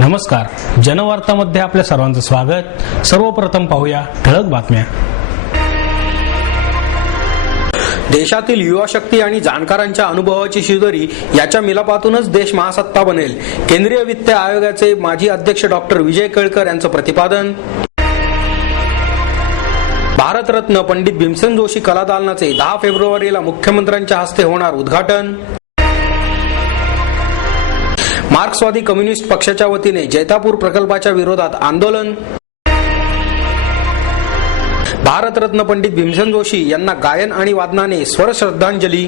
नमस्कार, जनवार्तामध्ये आपल्या सर्वांचं स्वागत। सर्वप्रथम पाहूया ठळक बातम्या। देशातील युवा शक्ती आणि जाणकारांच्या अनुभवाची शिदोरी याच्या मिलापातूनच देश महासत्ता बनेल, केंद्रीय वित्त आयोगाचे माजी अध्यक्ष डॉक्टर विजय केळकर यांचं प्रतिपादन। भारतरत्न पंडित भीमसेन जोशी कला दालनाचे 10 फेब्रुवारीला मुख्यमंत्र्यांच्या हस्ते होणार उद्घाटन। मार्क्सवादी कम्युनिस्ट पक्षाच्या वतीने जैतापूर प्रकल्पाच्या विरोधात आंदोलन। भारतरत्न पंडित भीमसेन जोशी यांना गायन आणि वादनाने स्वर श्रद्धांजली।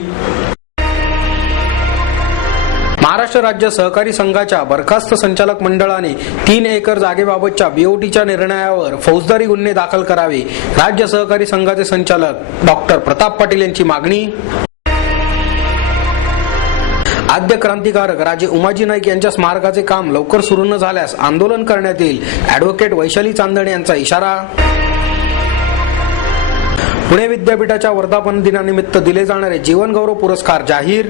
महाराष्ट्र राज्य सहकारी संघाच्या बरखास्त संचालक मंडळाने 3 एकर जागेबाबतच्या बीओटीच्या निर्णयावर फौजदारी गुन्हे दाखल करावे, राज्य सहकारी संघाचे संचालक डॉक्टर प्रताप पाटील यांची मागणी। आद्य क्रांतिकारक राजे उमाजी नाईक यांच्या स्मारकाचे काम लवकर सुरू न झाल्यास आंदोलन करण्यात येईल, ॲडव्होकेट वैशाली चांदणे यांचा इशारा। पुणे विद्यापीठाच्या वर्धापन दिनानिमित्त दिले जाणारे जीवनगौरव पुरस्कार जाहीर।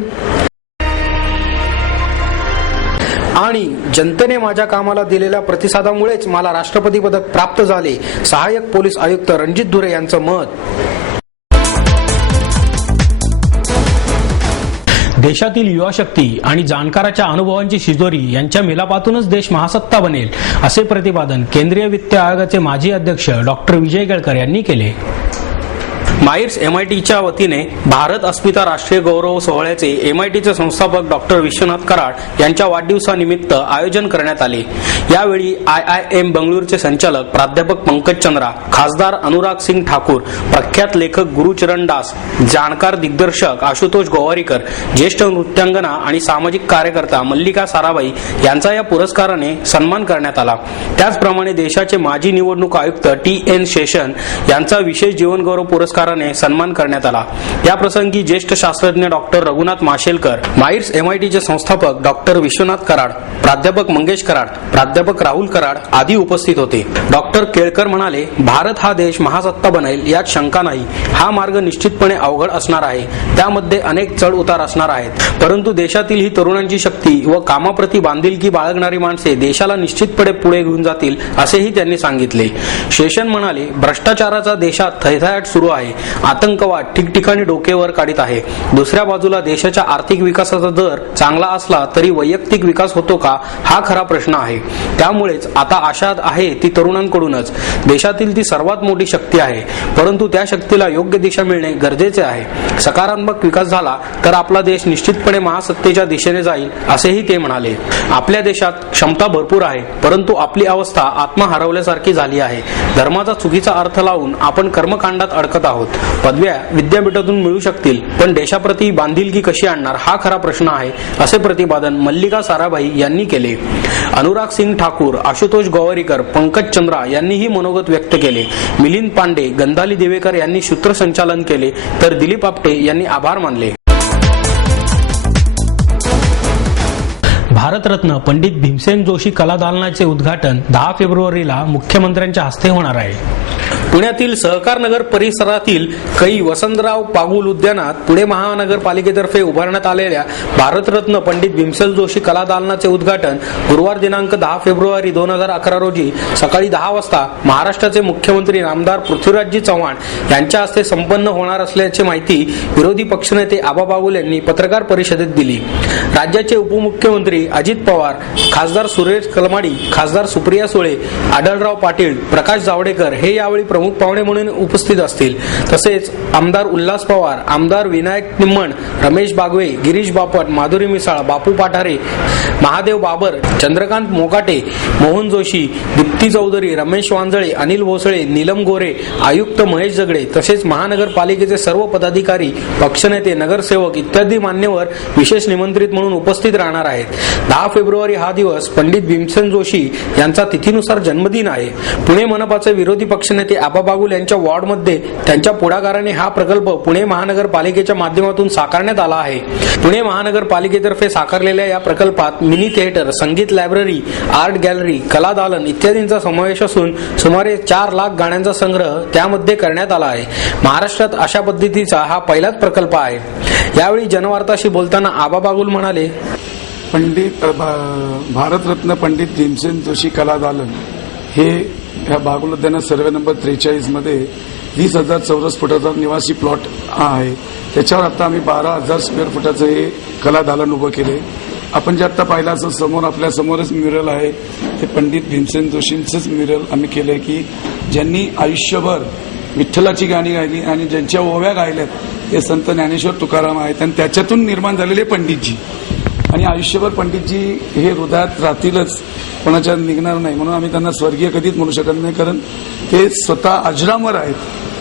आणि जनतेने माझ्या कामाला दिलेल्या प्रतिसादामुळेच मला राष्ट्रपती पदक प्राप्त झाले, सहाय्यक पोलीस आयुक्त रणजित धुरे यांचं मत। देशातील युवा शक्ती आणि जाणकाराच्या अनुभवांची शिदोरी यांच्या मिलापातूनच देश महासत्ता बनेल, असे प्रतिपादन केंद्रीय वित्त आयोगाचे माजी अध्यक्ष डॉक्टर विजय केळकर यांनी केले। माईर्स एमआयटीच्या वतीने भारत अस्मिता राष्ट्रीय गौरव सोहळ्याचे एमआयटीचे संस्थापक डॉक्टर विश्वनाथ कराड यांच्या वाढदिवसानिमित्त आयोजन करण्यात आले। यावेळी IIM बंगळुरूचे संचालक प्राध्यापक पंकज चंद्रा, खासदार अनुराग सिंग ठाकूर, प्रख्यात लेखक गुरुचरण दास, जाणकार दिग्दर्शक आशुतोष गोवारीकर, ज्येष्ठ नृत्यांगना आणि सामाजिक कार्यकर्ता मल्लिका साराभाई यांचा या पुरस्काराने सन्मान करण्यात आला। त्याचप्रमाणे देशाचे माजी निवडणूक आयुक्त TN शेषन यांचा विशेष जीवनगौरव पुरस्काराने सन्मान करण्यात आला। या प्रसंगी ज्येष्ठ शास्त्रज्ञ डॉक्टर रघुनाथ माशेलकर, माईर्स एमआयटीचे संस्थापक डॉक्टर विश्वनाथ कराड, प्राध्यापक मंगेश कराड, प्राध्यापक राहुल कराड आदी उपस्थित होते। डॉक्टर केळकर म्हणाले, भारत हा देश महासत्ता बनेल यात शंका नाही। हा मार्ग निश्चितपणे अवघड असणार आहे, त्यामध्ये अनेक चढ उतार असणार आहेत, परंतु देशातील ही तरुणांची शक्ती व कामाप्रती बांधिलकी बाळगणारी माणसे देशाला निश्चितपणे पुढे घेऊन जातील, असेही त्यांनी सांगितले। शेषन म्हणाले, भ्रष्टाचाराचा देशात थैथयाट सुरू आहे, आतंकवाद ठिकठिकाणी डोकेवर काढीत आहे। दुसऱ्या बाजूला देशाच्या आर्थिक विकासाचा दर चांगला असला तरी वैयक्तिक विकास होतो का, हा खरा प्रश्न आहे। त्यामुळेच आता आशा आहे ती तरुणांकडूनच। देशातील ती सर्वात मोठी शक्ती आहे, परंतु त्या शक्तीला योग्य दिशा मिळणे गरजेचे आहे। सकारात्मक विकास झाला तर आपला देश निश्चितपणे महासत्तेच्या दिशेने जाईल, असेही ते म्हणाले। आपल्या देशात क्षमता भरपूर आहे, परंतु आपली अवस्था आत्मा हरवल्यासारखी झाली आहे। धर्माचा चुकीचा अर्थ लावून आपण कर्मकांडात अडकत आहोत। पदव्या विद्यापीठातून मिळू शकतील, पण देशाप्रती बांधिलकी कशी आणणार, हा खरा प्रश्न आहे, असे प्रतिपादन मल्लिका साराभाई यांनी केले। अनुराग सिंग ठाकूर, आशुतोष गोवारीकर, पंकज चंद्रा यांनीही मनोगत व्यक्त केले। मिलिंद पांडे, गंधाली देवेकर यांनी सूत्रसंचालन केले, तर दिलीप आपटे यांनी आभार मानले। भारतरत्न पंडित भीमसेन जोशी कला दालनाचे उद्घाटन 10 फेब्रुवारीला मुख्यमंत्र्यांच्या हस्ते होणार आहे। पुण्यातील सहकारनगर परिसरातील कै वसंतराव पागुल उद्यानात पुणे महानगरपालिकेतर्फे उभारण्यात आलेल्या भारतरत्न पंडित भीमसेन जोशी कला दालनाचे उद्घाटन गुरुवार दिनांक 10 फेब्रुवारी 2011 रोजी सकाळी 10 वाजता महाराष्ट्राचे मुख्यमंत्री नामदार पृथ्वीराजजी चव्हाण यांच्या हस्ते संपन्न होणार असल्याची माहिती विरोधी पक्षनेते आबा बागुल यांनी पत्रकार परिषदेत दिली। राज्याचे उपमुख्यमंत्री अजित पवार, खासदार सुरेश कलमाडी, खासदार सुप्रिया सुळे, आढळराव पाटील, प्रकाश जावडेकर हे यावेळी प्रमुख पाहुणे म्हणून उपस्थित असतील। तसेच आमदार उल्हास पवार, आमदार विनायक निम्मण, रमेश बागवे, गिरीश बापट, माधुरी मिसाळ, बापू पाठारे, महादेव बाबर, चंद्रकांत मोकाटे, मोहन जोशी, दीप्ती चौधरी, रमेश वांजळे, अनिल भोसळे, नीलम गोरे, आयुक्त महेश जगडे तसेच महानगरपालिकेचे सर्व पदाधिकारी, पक्षनेते, नगरसेवक इत्यादी मान्यवर विशेष निमंत्रित म्हणून उपस्थित राहणार आहेत। 10 फेब्रुवारी हा दिवस पंडित भीमसेन जोशी यांचा तिथीनुसार जन्मदिन आहे। पुणे मनपाचे विरोधी पक्षनेते आबा बागुल यांच्या वॉर्डमध्ये त्यांच्या पुढाकाराने हा प्रकल्प पुणे महानगरपालिकेच्या माध्यमातून साकारण्यात आला आहे। पुणे महानगरपालिकेतर्फे साकारलेल्या या प्रकल्पात मिनी थिएटर, संगीत लायब्ररी, आर्ट गॅलरी, कला दालन इत्यादींचा समावेश असून सुमारे 4 लाख गाण्यांचा संग्रह त्यामध्ये करण्यात आला आहे। महाराष्ट्रात अशा पद्धतीचा हा पहिलाच प्रकल्प आहे। यावेळी जनवार्ताशी बोलताना आबा बागुल म्हणाले, भारतरत्न पंडित भीमसेन जोशी कला दालन हे ह्या बागुल सर्वे नंबर 43 मध्ये 20,000 चौरस फुटाचा निवासी प्लॉट आहे. त्याच्यावर आता आम्ही 12,000 स्क्वेअर फुटाचं हे कला दालन उभं केले. आपण जे आता पाहिलं असं समोर आपल्या समोरच म्युरल आहे ते पंडित भीमसेन जोशींचंच म्युरल आम्ही केलंय की ज्यांनी आयुष्यभर विठ्ठलाची गाणी गायली आणि ज्यांच्या ओव्या गायल्यात ते संत ज्ञानेश्वर तुकाराम आहेत आणि त्याच्यातून निर्माण झालेले पंडितजी. आणि आयुष्यभर पंडितजी हे हृदयात राहतीलच, कोणाच्या निघणार नाही. म्हणून आम्ही त्यांना स्वर्गीय कधीच म्हणू शकत नाही, कारण ते स्वतः अजरामर आहेत.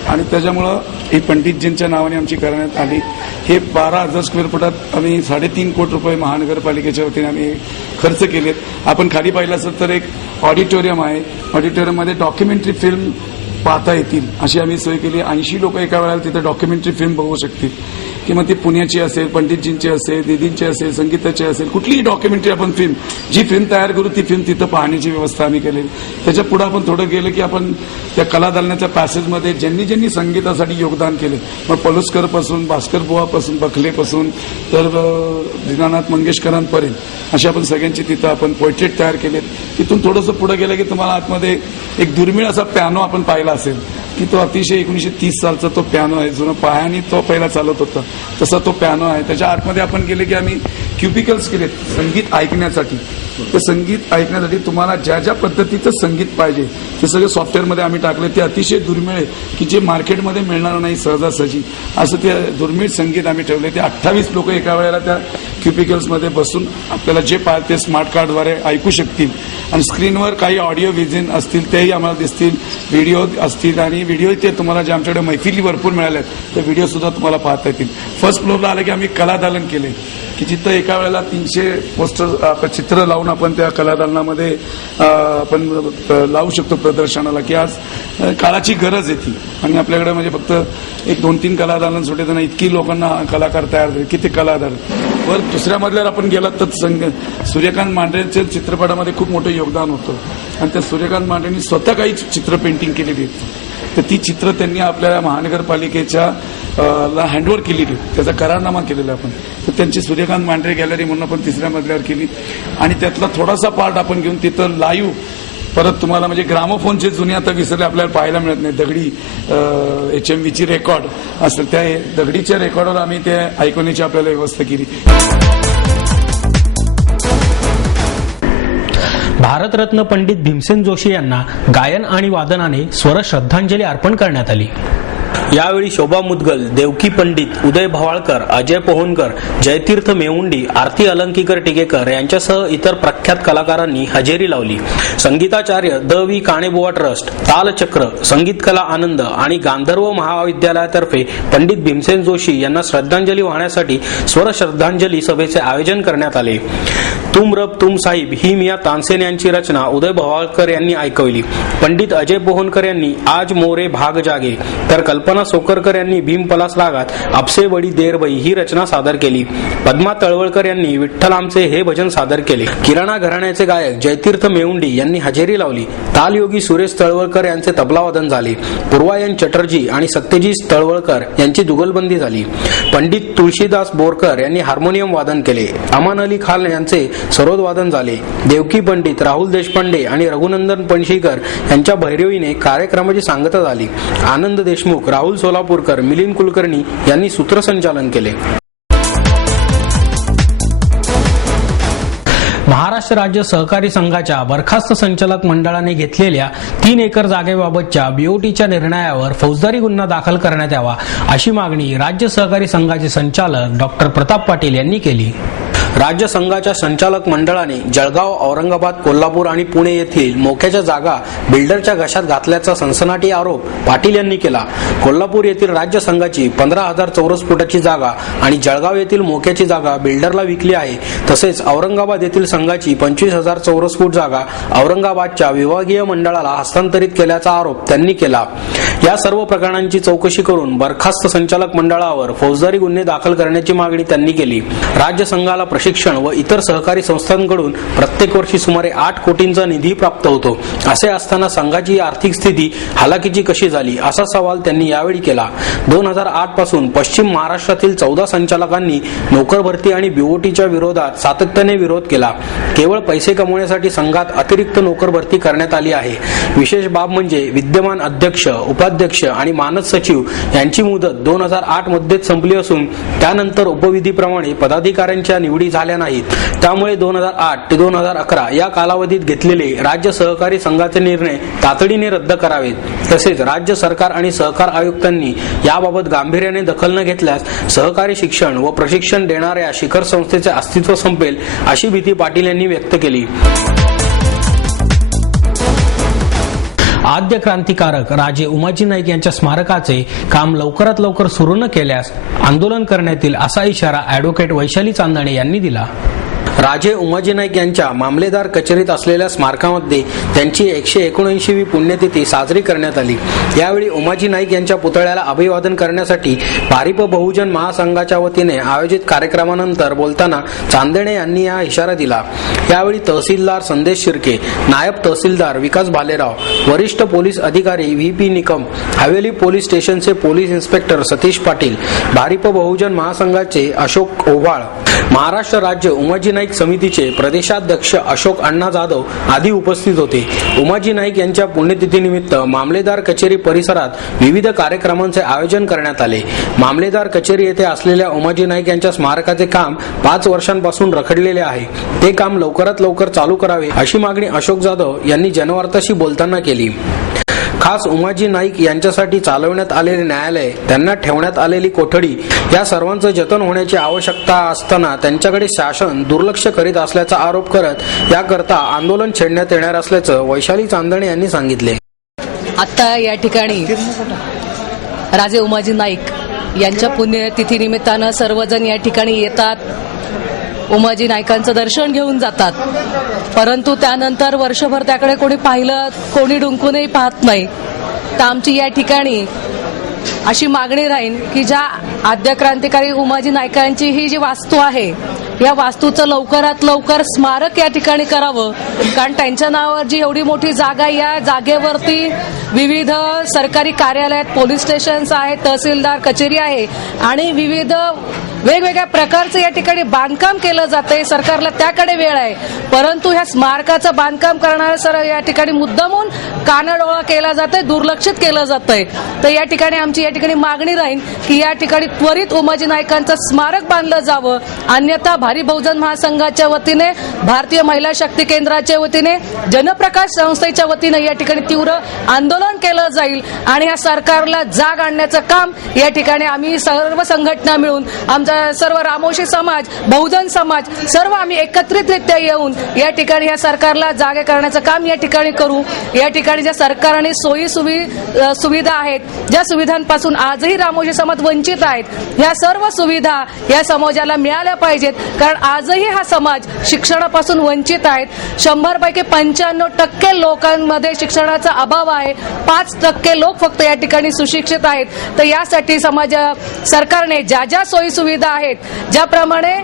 आणि त्याच्यामुळं ही पंडितजींच्या नावाने आमची करण्यात आली. हे 12,000 स्क्वेअर फुटात आम्ही 3.5 कोटी रुपये महानगरपालिकेच्या वतीने आम्ही खर्च केलेत. आपण खाली पाहिलं असेल तर एक ऑडिटोरियम आहे. ऑडिटोरियममध्ये डॉक्युमेंटरी फिल्म पाहता येतील अशी आम्ही सोय केली. 80 लोक एका वेळेला तिथे डॉक्युमेंटरी फिल्म बघू शकतील. की मग ती पुण्याची असेल, पंडितजींची असेल, दीदींची असेल, संगीताची असेल, कुठलीही डॉक्युमेंटरी आपण फिल्म जी फिल्म तयार करू ती फिल्म तिथं पाहण्याची व्यवस्था आम्ही केली. त्याच्या पुढे आपण थोडं गेलं की आपण त्या कला दालनाच्या पॅसेजमध्ये ज्यांनी ज्यांनी संगीतासाठी योगदान केले, मग पलुसकरपासून, भास्कर बुवापासून, बखलेपासून तर दीनानाथ मंगेशकरांपर्यंत अशी आपण सगळ्यांची तिथं आपण पोर्ट्रेट तयार केलेत. तिथून थोडंसं पुढे गेलं की तुम्हाला आतमध्ये एक दुर्मिळ असा पियानो आपण पाहिला असेल की तो अतिशय 1930 सालचा तो पियानो आहे. जुनं पायाने तो पहिला चालत होता तसा तो पियानो आहे. त्याच्या आतमध्ये आपण गेले की आम्ही क्युबिकल्स केलेत संगीत ऐकण्यासाठी. ते संगीत ऐकण्यासाठी तुम्हाला ज्या ज्या पद्धतीचं संगीत पाहिजे ते सगळं सॉफ्टवेअरमध्ये आम्ही टाकले. ते अतिशय दुर्मिळ आहे की जे मार्केटमध्ये मिळणार नाही सहजासहजी असं ते दुर्मिळ संगीत आम्ही ठेवले. ते 28 लोक एका वेळेला त्या क्युबिकल्समध्ये बसून आपल्याला जे पाहिजे ते स्मार्ट कार्डद्वारे ऐकू शकतील. आणि स्क्रीनवर काही ऑडिओ व्हिजन असतील तेही आम्हाला दिसतील, व्हिडिओ असतील. आणि व्हिडिओ ते तुम्हाला जे आमच्याकडे मैफिली भरपूर मिळाल्यात ते व्हिडिओ सुद्धा तुम्हाला पाहता येतील. फर्स्ट फ्लोअरला आलं की आम्ही कला दालन केले की जिथं एका वेळेला 300 पोस्टर चित्र लावून आपण त्या कलादालनामध्ये आपण लावू शकतो प्रदर्शनाला. की आज काळाची गरज आहे ती. आणि आपल्याकडे म्हणजे फक्त 1-2-3 कलादालन सुटे त्यांना इतकी लोकांना कलाकार तयार झाले की ते कलादार. वर दुसऱ्या मधल्यावर आपण गेलात तर सूर्यकांत मांढरेंच्या चित्रपटामध्ये खूप मोठं योगदान होतं. आणि त्या सूर्यकांत मांढरेंनी स्वतः काही चित्र पेंटिंग केलेली आहेत. तर ती चित्र त्यांनी आपल्या महानगरपालिकेच्या हँडओव्हर केलेली, त्याचा करारनामा केलेला आपण. तर त्यांची सूर्यकांत मांढरे गॅलरी म्हणून आपण 3ऱ्या मजल्यावर केली. आणि त्यातला थोडासा पार्ट आपण घेऊन तिथं लाईव्ह परत तुम्हाला म्हणजे ग्रामोफोनचे जुने आता विसरले आपल्याला पाहायला मिळत नाही, दगडी HMVची रेकॉर्ड असतं, त्या दगडीच्या रेकॉर्डवर आम्ही ते ऐकवण्याची आपल्याला व्यवस्था केली. भारतरत्न पंडित भीमसेन जोशी यांना गायन आणि वादनाने स्वर श्रद्धांजली अर्पण करण्यात आली. यावेळी शोभा मुदगल, देवकी पंडित, उदय भवाळकर, अजय पोहनकर, जयतीर्थ मेवुंडी, आरती अलंकीकर टिकेकर यांच्यासह इतर प्रख्यात कलाकारांनी हजेरी लावली. संगीताचार्य द वी काणेबुवा ट्रस्ट, तालचक्र, संगीत कला आनंद आणि गांधर्व महाविद्यालयातर्फे पंडित भीमसेन जोशी यांना श्रद्धांजली वाहण्यासाठी स्वर श्रद्धांजली सभेचे आयोजन करण्यात आले. तुम रब तुम साहिब ही मिया तानसेन यांची रचना उदय भवाळकर यांनी ऐकवली. पंडित अजय पोहनकर यांनी आज मोरे भाग जागे, तर कल्पना सोकरकर यांनी भीम पलास रागात आपसे बडी देरबई ही रचना सादर केली. पद्मा तळवळकर यांनी विठ्ठल आमचे हे भजन सादर केले. किराणा घराण्याचे गायक जयतीर्थ मेवुंडी यांनी हजेरी लावली. तालयोगी सुरेश तळवळकर यांचे तबलावादन झाले. पूर्वायन चटर्जी आणि सत्यजित तळवळकर यांची जुगलबंदी झाली. पंडित तुळशीदास बोरकर यांनी हार्मोनियम वादन केले. अमान अली खान यांचे सरोद वादन झाले. देवकी पंडित, राहुल देशपांडे आणि रघुनंदन पणशीकर यांच्या भैरवीने कार्यक्रमाची सांगता झाली. आनंद देशमुख, राहुल सोलापूरकर, मिलिंद कुलकर्णी यांनी सूत्रसंचालन केले. महाराष्ट्र राज्य सहकारी संघाच्या बरखास्त संचालक मंडळाने घेतलेल्या 3 एकर जागेबाबतच्या BOTच्या निर्णयावर फौजदारी गुन्हा दाखल करण्यात यावा अशी मागणी राज्य सहकारी संघाचे संचालक डॉक्टर प्रताप पाटील यांनी केली. राज्य संघाच्या संचालक मंडळाने जळगाव, औरंगाबाद, कोल्हापूर आणि पुणे येथील मोक्याच्या जागा बिल्डरच्या घशात घातल्याचा सनसनाटी आरोप पाटील यांनी केला. कोल्हापूर येथील राज्य संघाची 15,000 चौरस फुटाची जागा आणि जळगाव येथील मोक्याची जागा बिल्डरला विकली आहे. तसेच औरंगाबाद येथील संघाची 25,000 चौरस फूट जागा औरंगाबादच्या विभागीय मंडळाला हस्तांतरित केल्याचा आरोप त्यांनी केला. या सर्व प्रकरणांची चौकशी करून बरखास्त संचालक मंडळावर फौजदारी गुन्हे दाखल करण्याची मागणी त्यांनी केली. राज्य संघाला प्रशिक्षण व इतर सहकारी संस्थांकडून प्रत्येक वर्षी सुमारे 8 कोटींचा निधी प्राप्त होतो. असे असताना संघाची आर्थिक स्थिती हालाकीची कशी झाली असा सवाल त्यांनी यावेळी केला. 2008 पासून पश्चिम महाराष्ट्रातील 14 संचालकांनी नोकर भरती आणि बीओटीच्या विरोधात सातत्याने विरोध केला. केवळ पैसे कमवण्यासाठी संघात अतिरिक्त नोकर भरती करण्यात आली आहे. विशेष बाब म्हणजे विद्यमान अध्यक्ष, उपाध्यक्ष आणि मानद सचिव यांची मुदत 2008 मध्येच संपली असून त्यानंतर उपविधीप्रमाणे पदाधिकाऱ्यांच्या निवडी झाल्या नाहीत. त्यामुळे 2008 ते 2011 या कालावधीत घेतलेले राज्य सहकारी संघाचे निर्णय तातडीने रद्द करावेत. तसेच राज्य सरकार आणि सहकार आयुक्तांनी याबाबत गांभीर्याने दखल न घेतल्यास सहकारी शिक्षण व प्रशिक्षण देणाऱ्या शिखर संस्थेचे अस्तित्व संपेल अशी भीती पाटील यांनी व्यक्त केली. आद्य क्रांतिकारक राजे उमाजी नाईक यांच्या स्मारकाचे काम लवकरात लवकर सुरू न केल्यास आंदोलन करण्यात येईल असा इशारा ॲडव्होकेट वैशाली चांदणे यांनी दिला. राजे उमाजी नाईक यांच्या मामलेदार कचेरीत असलेल्या स्मारकामध्ये त्यांची 179वी पुण्यतिथी साजरी करण्यात आली. यावेळी उमाजी नाईक यांच्या पुतळ्याला अभिवादन करण्यासाठी भारिप बहुजन महासंघाच्या वतीने आयोजित कार्यक्रमानंतर बोलताना चांदणे यांनी हा इशारा दिला. यावेळी तहसीलदार संदेश शिर्के, नायब तहसीलदार विकास भालेराव, वरिष्ठ पोलीस अधिकारी व्ही.पी. निकम, हवेली पोलीस स्टेशनचे पोलीस इन्स्पेक्टर सतीश पाटील, भारिप बहुजन महासंघाचे अशोक ओव्हाळ, महाराष्ट्र राज्य उमाजी नाईक समितीचे प्रदेशाध्यक्ष अशोक अण्णा जाधव आदी उपस्थित होते. उमाजी नाईक यांच्या पुण्यतिथीनिमित्त मामलेदार कचेरी परिसरात विविध कार्यक्रमांचे आयोजन करण्यात आले. मामलेदार कचेरी येथे असलेल्या उमाजी नाईक यांच्या स्मारकाचे काम 5 वर्षांपासून रखडलेले आहे. ते काम लवकरात लवकर चालू करावे अशी मागणी अशोक जाधव यांनी जनवार्ताशी बोलताना केली. खास उमाजी नाईक यांच्यासाठी चालवण्यात आलेले न्यायालय, त्यांना ठेवण्यात आलेली कोठडी या सर्वांचं जतन होण्याची आवश्यकता असताना त्यांच्याकडे शासन दुर्लक्ष करीत असल्याचा आरोप करत याकरता आंदोलन छेडण्यात येणार असल्याचं वैशाली चांदणे यांनी सांगितले. आता या ठिकाणी राजे उमाजी नाईक यांच्या पुण्यतिथी निमित्तानं सर्वजण या ठिकाणी येतात, उमाजी नाईकांचं दर्शन घेऊन जातात. परंतु त्यानंतर वर्षभर त्याकडे कोणी पाहिलं, कोणी डुंकूनही पाहत नाही. तर आमची या ठिकाणी अशी मागणी राहील की ज्या आद्य क्रांतिकारी उमाजी नाईकांची ही जी वास्तू आहे, या वास्तूचं लवकरात लवकर स्मारक या ठिकाणी करावं. कारण त्यांच्या नावावर जी एवढी मोठी जागा, या जागेवरती विविध सरकारी कार्यालयात, पोलीस स्टेशन्स आहेत, तहसीलदार कचेरी आहे आणि विविध वेगवेगळ्या प्रकारचं या ठिकाणी बांधकाम केलं जातंय. सरकारला त्याकडे वेळ आहे, परंतु ह्या स्मारकाचं बांधकाम करणारं सर या ठिकाणी मुद्दामून कानाडोळा केला जातोय, दुर्लक्षित केलं जातंय. तर या ठिकाणी आमची या ठिकाणी मागणी राहील की या ठिकाणी त्वरित उमाजी नाईकांचं स्मारक बांधलं जावं. अन्यथा भारी बहुजन महासंघाच्या वतीने, भारतीय महिला शक्ती केंद्राच्या वतीने, जनप्रकाश संस्थेच्या वतीने या ठिकाणी तीव्र आंदोलन केलं जाईल आणि या सरकारला जाग आणण्याचं काम या ठिकाणी आम्ही सर्व संघटना मिळून, आमचा सर्व रामोशी समाज, बहुजन समाज, सर्व आम्ही एकत्रितरित्या येऊन या ठिकाणी या सरकारला जागे करण्याचं काम या ठिकाणी करू. या ठिकाणी ज्या सरकारने सोयी सुविधा आहेत, ज्या सुविधांपासून आजही रामोशी समाज वंचित आहेत, ह्या सर्व सुविधा या समाजाला मिळाल्या पाहिजेत. कारण आजही हा समाज शिक्षणापासून वंचित आहेत. 100 पैकी 95% लोकांमध्ये शिक्षणाचा अभाव आहे. 5% लोक फक्त या ठिकाणी सुशिक्षित आहेत. तर यासाठी सरकारने ज्या ज्या सोयी सुविधा आहेत, ज्याप्रमाणे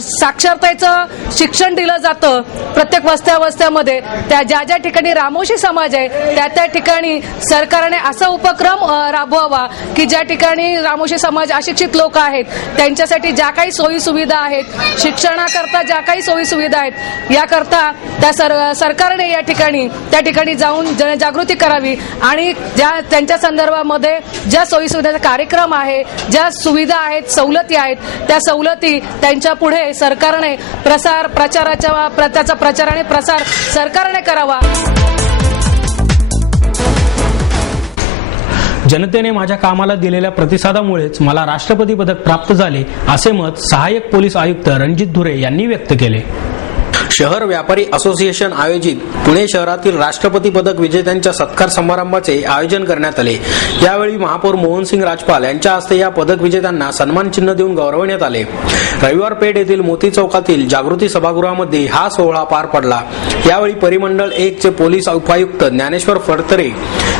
साक्षरतेचं शिक्षण दिलं जातं प्रत्येक वस्त्यामध्ये, त्या ज्या ज्या ठिकाणी रामोशी समाज आहे त्या ठिकाणी सरकारने असा उपक्रम राबवावा की ज्या ठिकाणी रामोशी समाज अशिक्षित लोक आहेत त्यांच्यासाठी ज्या काही सोयी सुविधा आहेत, शिक्षणाकरता ज्या काही सोयी सुविधा आहेत, याकरता त्या सरकारने त्या ठिकाणी जाऊन जनजागृती करावी आणि ज्या त्यांच्या संदर्भामध्ये ज्या सोयी सुविधाचा कार्यक्रम आहे, ज्या सुविधा आहेत, सवलती आहेत, त्या सवलती त्यांच्या पुढे सरकारने त्याचा प्रचार आणि प्रसार सरकारने करावा. जनतेने माझ्या कामाला दिलेल्या प्रतिसादामुळेच मला राष्ट्रपती पदक प्राप्त झाले, असे मत सहाय्यक पोलीस आयुक्त रणजित धुरे यांनी व्यक्त केले. शहर व्यापारी असोसिएशन आयोजित पुणे शहरातील राष्ट्रपती पदक विजेत्यांच्या सत्कार समारंभाचे आयोजन करण्यात आले। यावेळी महापौर मोहनसिंग राजपाल यांच्या हस्ते या पदक विजेत्यांना सन्मान चिन्ह देऊन गौरवण्यात आले। रविवार पेठ येथील मोती चौकातील जागृती सभागृहामध्ये हा सोहळा पार पडला। यावेळी परिमंडळ 1 चे पोलीस उपायुक्त ज्ञानेश्वर फडतरे,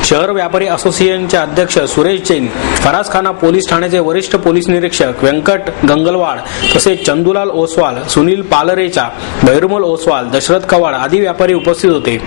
शहर व्यापारी असोसिएशनचे अध्यक्ष सुरेश जैन, फरासखाना पोलीस ठाण्याचे वरिष्ठ पोलीस निरीक्षक व्यंकट गंगलवाड तसेच चंदुलाल ओसवाल, सुनील पालरेचा, भैरुमल ओसवाल, दशरथ कवाड आदी व्यापारी उपस्थित होते।